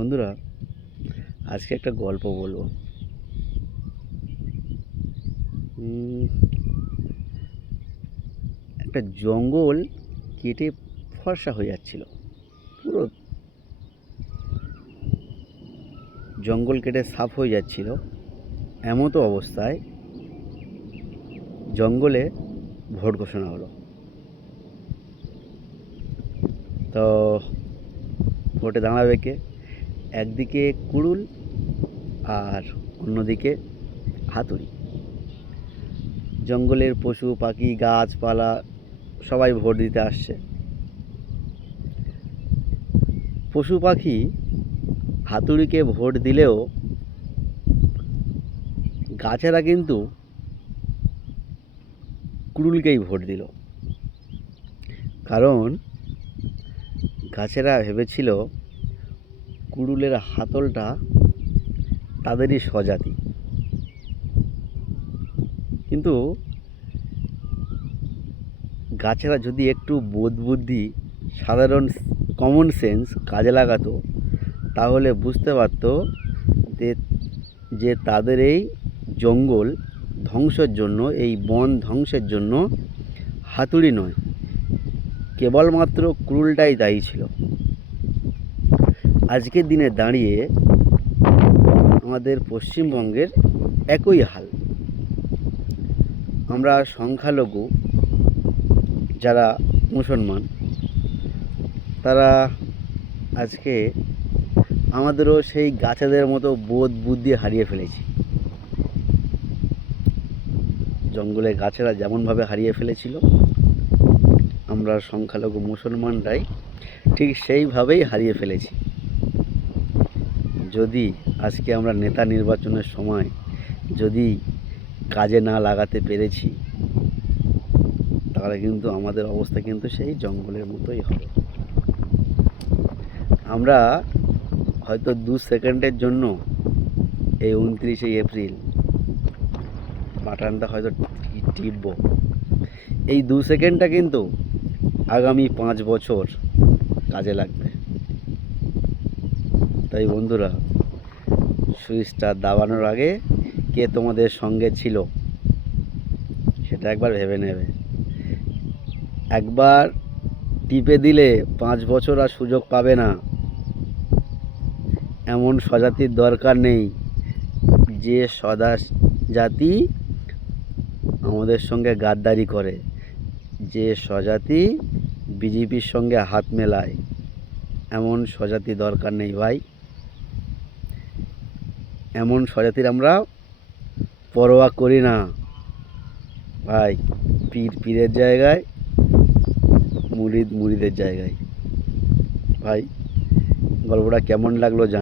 বন্ধুরা, আজকে একটা গল্প বলবো। একটা জঙ্গল কেটে ফর্সা হয়ে যাচ্ছিল। পুরো জঙ্গল কেটে সাফ হয়ে যাচ্ছিল। এমতো অবস্থায় জঙ্গলে ভোট ঘোষণা হলো। তো ভোটে দাঁড়াবে কে? একদিকে কুড়ুল আর অন্যদিকে হাতুড়ি। জঙ্গলের পশু পাখি গাছপালা সবাই ভোট দিতে আসছে। পশু পাখি হাতুড়িকে ভোট দিলেও গাছেরা কিন্তু কুড়ুলকেই ভোট দিল। কারণ গাছেরা ভেবেছিল কুড়ুলের হাতলটা তাদেরই স্বজাতি। কিন্তু গাছেরা যদি একটু বোধ বুদ্ধি, সাধারণ কমন সেন্স কাজে লাগাতো, তাহলে বুঝতে পারত যে তাদের এই জঙ্গল ধ্বংসের জন্য, এই বন ধ্বংসের জন্য হাতুড়ি নয়, কেবলমাত্র কুড়ুলটাই দায়ী ছিল। আজকের দিনে দাঁড়িয়ে আমাদের পশ্চিমবঙ্গের একই হাল। আমরা সংখ্যালঘু যারা মুসলমান, তারা আজকে আমাদেরও সেই গাছেদের মতো বোধ বুদ্ধি হারিয়ে ফেলেছি। জঙ্গলে গাছেরা যেমনভাবে হারিয়ে ফেলেছিল, আমরা সংখ্যালঘু মুসলমানরাই ঠিক সেইভাবেই হারিয়ে ফেলেছি। যদি আজকে আমরা নেতা নির্বাচনের সময় যদি কাজে না লাগাতে পেরেছি, তাহলে কিন্তু আমাদের অবস্থা কিন্তু সেই জঙ্গলের মতোই হবে। আমরা হয়তো 2 সেকেন্ডের জন্য এই 29শে এপ্রিল বাটনটা হয়তো টিপব। এই 2 সেকেন্ডটা কিন্তু আগামী 5 বছর কাজে লাগবে। তাই বন্ধুরা, সুইচটা দাবানোর আগে কে তোমাদের সঙ্গে ছিল সেটা একবার ভেবে নেবে। একবার টিপে দিলে 5 বছর আর সুযোগ পাবে না। এমন স্বজাতির দরকার নেই যে জাতি আমাদের সঙ্গে গাদ্দারি করে, যে স্বজাতি বিজেপির সঙ্গে হাত মেলায়। এমন স্বজাতি দরকার নেই ভাই। এমন স্বজাতির আমরা পরোয়া করি না ভাই। পীর পীরের জায়গায়, মুরিদ মুরিদের জায়গায়। ভাই, গল্পটা কেমন লাগলো